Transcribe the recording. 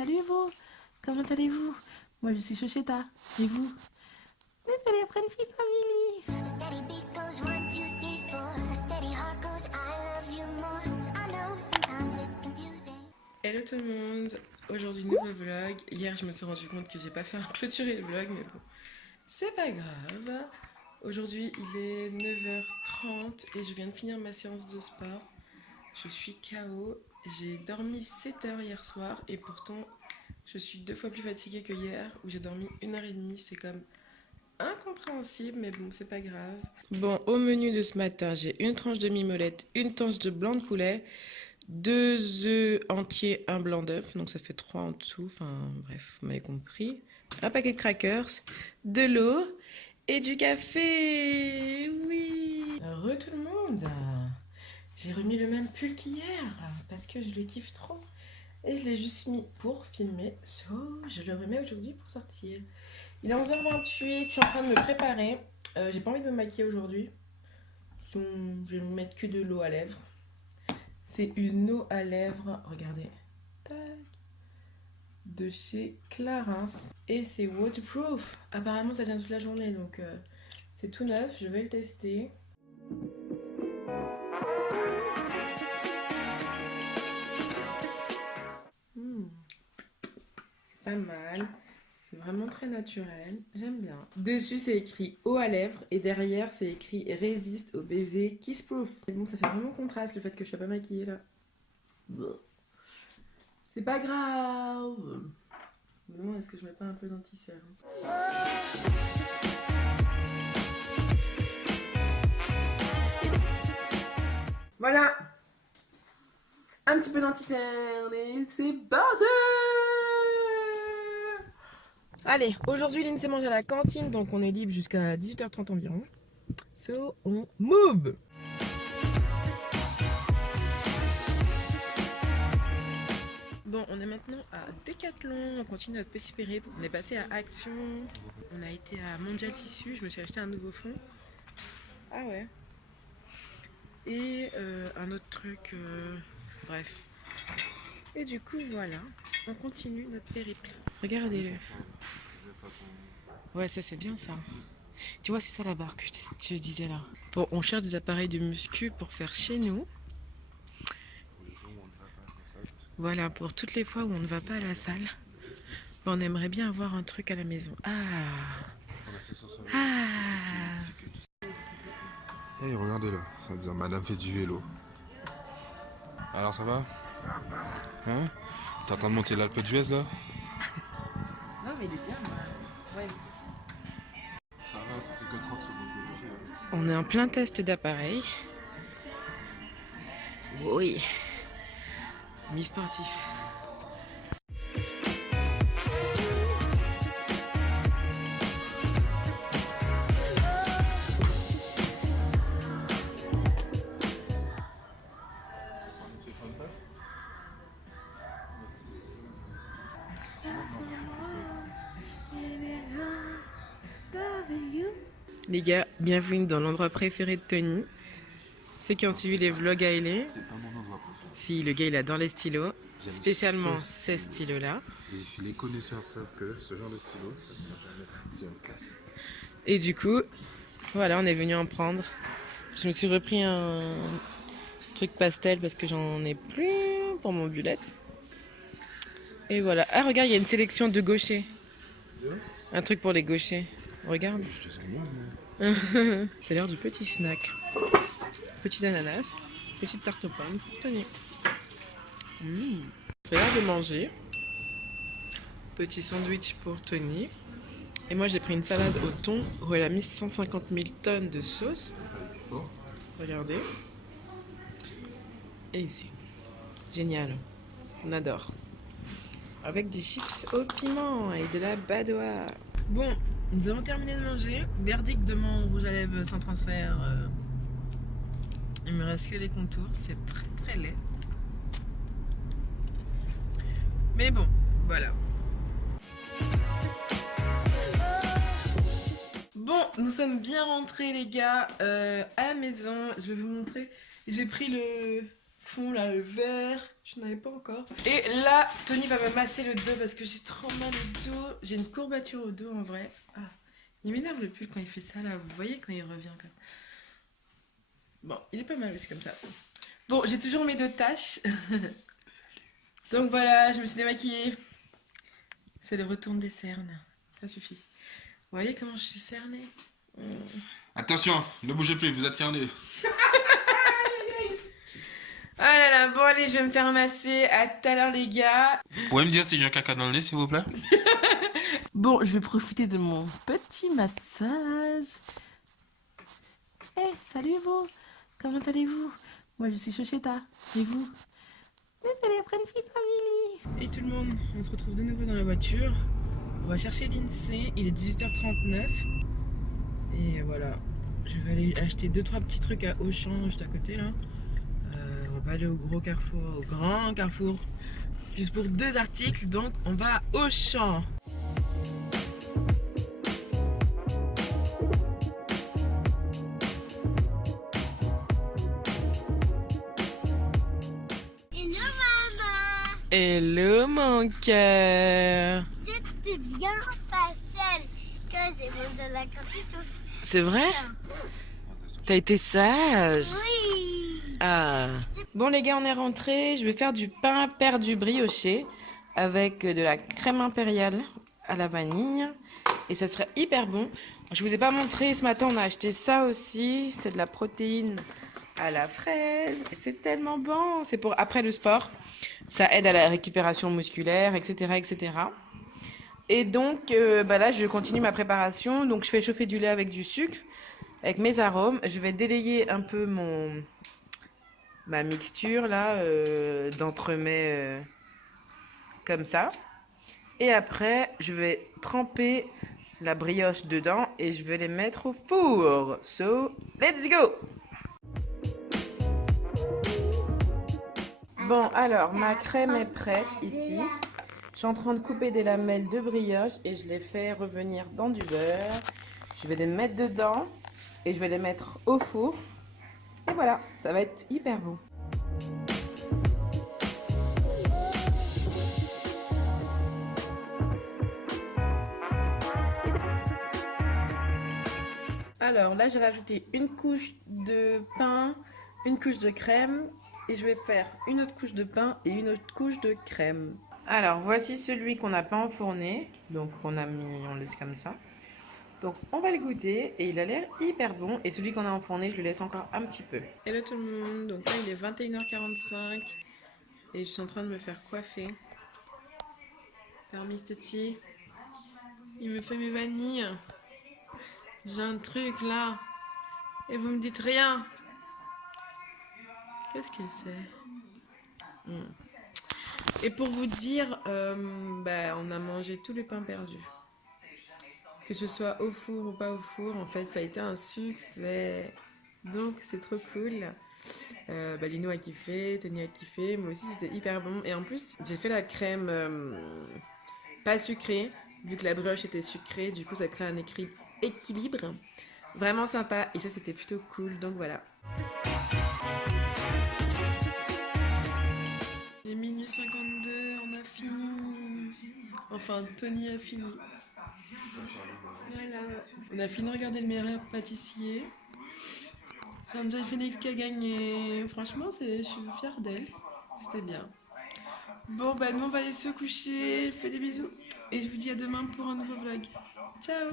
Salut vous, comment allez-vous? Moi je suis Chocheta, et vous? C'est la Frenchy Family. A steady beat goes 1, 2, 3, 4. A steady heart goes, I love you more. I know sometimes it's confusing. Hello tout le monde, aujourd'hui nouveau vlog. Hier je me suis rendu compte que j'ai pas fait un clôturer le vlog, mais bon, c'est pas grave. Aujourd'hui il est 9h30 et je viens de finir ma séance de sport. Je suis KO, j'ai dormi 7 heures hier soir et pourtant je suis 2 fois plus fatiguée que hier où j'ai dormi 1h30. C'est comme incompréhensible, mais bon, c'est pas grave. Bon, au menu de ce matin, j'ai une tranche de mimolette, une tranche de blanc de poulet, 2 œufs entiers, un blanc d'œuf, donc ça fait 3 en dessous, enfin bref, vous m'avez compris. Un paquet de crackers, de l'eau et du café. Oui. Heureux tout le monde. J'ai remis le même pull qu'hier parce que je le kiffe trop. Et je l'ai juste mis pour filmer. So, je le remets aujourd'hui pour sortir. Il est 11h28, je suis en train de me préparer. J'ai pas envie de me maquiller aujourd'hui. Je vais me mettre que de l'eau à lèvres. C'est une eau à lèvres, regardez. Tac. De chez Clarins. Et c'est waterproof. Apparemment ça tient toute la journée, donc c'est tout neuf. Je vais le tester. C'est pas mal. C'est vraiment très naturel, j'aime bien. Dessus c'est écrit eau à lèvres et derrière c'est écrit résiste au baiser kiss proof. Et bon, ça fait vraiment contraste le fait que je sois pas maquillée là. C'est pas grave. Je me demande est-ce que je mets pas un peu d'anti-cerne. Voilà. Un petit peu d'anti-cerne et c'est parti. Allez, aujourd'hui Lynn s'est mangé à la cantine, donc on est libre jusqu'à 18h30 environ. So, on move! Bon, on est maintenant à Decathlon, on continue notre petit périple. On est passé à Action, on a été à Mondial Tissu, je me suis acheté un nouveau fond. Ah ouais. Et un autre truc, bref. Et du coup, voilà, on continue notre périple. Regardez-le. Ouais, ça c'est bien ça. Tu vois, c'est ça la barre que je te disais là. Bon, on cherche des appareils de muscu pour faire chez nous. Voilà, pour toutes les fois où on ne va pas à la salle. On aimerait bien avoir un truc à la maison. Hey, regardez là, ça veut dire madame fait du vélo. Alors ça va? Hein? T'es en train de monter l'Alpe d'Huez là? Non, mais il est bien. Ouais, Ça va, ça fait que 30 secondes que je fais. on est en plein test d'appareil. Oui. Mi-sportif. Les gars, bienvenue dans l'endroit préféré de Tony. Ceux qui ont suivi les vlogs à Elé. C'est pas mon endroit préféré. Si, le gars il adore les stylos. J'aime Spécialement ce ces stylos-là. Les connaisseurs savent que ce genre de stylo, ça ne vient jamais. C'est un classique. Et du coup, voilà, on est venu en prendre. Je me suis repris un truc pastel parce que j'en ai plus pour mon bullet. Et voilà. Ah, regarde, il y a une sélection de gauchers. Un truc pour les gauchers. Regarde. Je te sens bien, moi. C'est l'heure du petit snack. Petit ananas, petite tarte aux pommes pour Tony. C'est l'heure de manger. Petit sandwich pour Tony. Et moi j'ai pris une salade au thon où elle a mis 150 000 tonnes de sauce. Regardez. Et ici. Génial. On adore. Avec des chips au piment et de la badoie. Bon, nous avons terminé de manger. Verdict de mon rouge à lèvres sans transfert. Il me reste que les contours. C'est très très laid. Mais bon, voilà. Bon, nous sommes bien rentrés les gars à la maison. Je vais vous montrer. J'ai pris le fond là, le vert. Je n'en avais pas encore. Et là, Tony va me masser le dos parce que j'ai trop mal au dos. J'ai une courbature au dos en vrai. Ah, il m'énerve le pull quand il fait ça là. Vous voyez quand il revient comme... Bon, il est pas mal aussi comme ça. Bon, j'ai toujours mes 2 taches. Donc voilà, je me suis démaquillée. C'est le retour des cernes. Ça suffit. Vous voyez comment je suis cernée? Attention, ne bougez plus, vous êtes cerné. Oh là là, bon allez, je vais me faire masser. À tout à l'heure les gars. Vous pouvez me dire si j'ai un caca dans le nez, s'il vous plaît? Bon, je vais profiter de mon petit massage. Salut vous. Comment allez-vous? Moi, je suis Chocheta. Et vous? Nathalie Apprenti Family. Et tout le monde, on se retrouve de nouveau dans la voiture. On va chercher l'INSEE, il est 18h39. Et voilà, je vais aller acheter 2-3 petits trucs à Auchan, juste à côté là. On va pas aller au gros carrefour, au grand carrefour, juste pour 2 articles, donc on va à Auchan. Hello maman. Hello mon cœur. C'était bien pas seul que j'ai mangé la cantine. C'est vrai? T'as été sage? Oui. Ah. Bon les gars, on est rentrés. Je vais faire du pain perdu brioché avec de la crème impériale à la vanille. Et ça serait hyper bon. Je vous ai pas montré, ce matin on a acheté ça aussi. C'est de la protéine à la fraise. Et c'est tellement bon. C'est pour après le sport. Ça aide à la récupération musculaire, etc. etc. Et donc là je continue ma préparation. Donc je fais chauffer du lait avec du sucre, avec mes arômes. Je vais délayer un peu ma mixture là d'entremets comme ça. Et après je vais tremper la brioche dedans et je vais les mettre au four. So, let's go! Bon, alors, ma crème est prête ici. Je suis en train de couper des lamelles de brioche et je les fais revenir dans du beurre. Je vais les mettre dedans et je vais les mettre au four. Et voilà, ça va être hyper bon. Alors là, j'ai rajouté une couche de pain, une couche de crème et je vais faire une autre couche de pain et une autre couche de crème. Alors voici celui qu'on n'a pas enfourné, donc on laisse comme ça. Donc on va le goûter et il a l'air hyper bon. Et celui qu'on a enfourné, je le laisse encore un petit peu. Hello tout le monde, donc là il est 21h45 et je suis en train de me faire coiffer par Mr. T. Il me fait mes vanilles. J'ai un truc là et vous me dites rien. Qu'est-ce que c'est? Et pour vous dire, on a mangé tous les pains perdus. Que ce soit au four ou pas au four, en fait, ça a été un succès. Donc, c'est trop cool. Lino a kiffé, Tony a kiffé, moi aussi, c'était hyper bon. Et en plus, j'ai fait la crème pas sucrée, vu que la brioche était sucrée. Du coup, ça crée un équilibre. Vraiment sympa. Et ça, c'était plutôt cool. Donc, voilà. Il est minuit 52, on a fini. Enfin, Tony a fini. Voilà. On a fini de regarder le meilleur pâtissier. C'est Angel Phoenix qui a gagné. Franchement, je suis fière d'elle. C'était bien. Bon, nous on va aller se coucher. Je fais des bisous. Et je vous dis à demain pour un nouveau vlog. Ciao!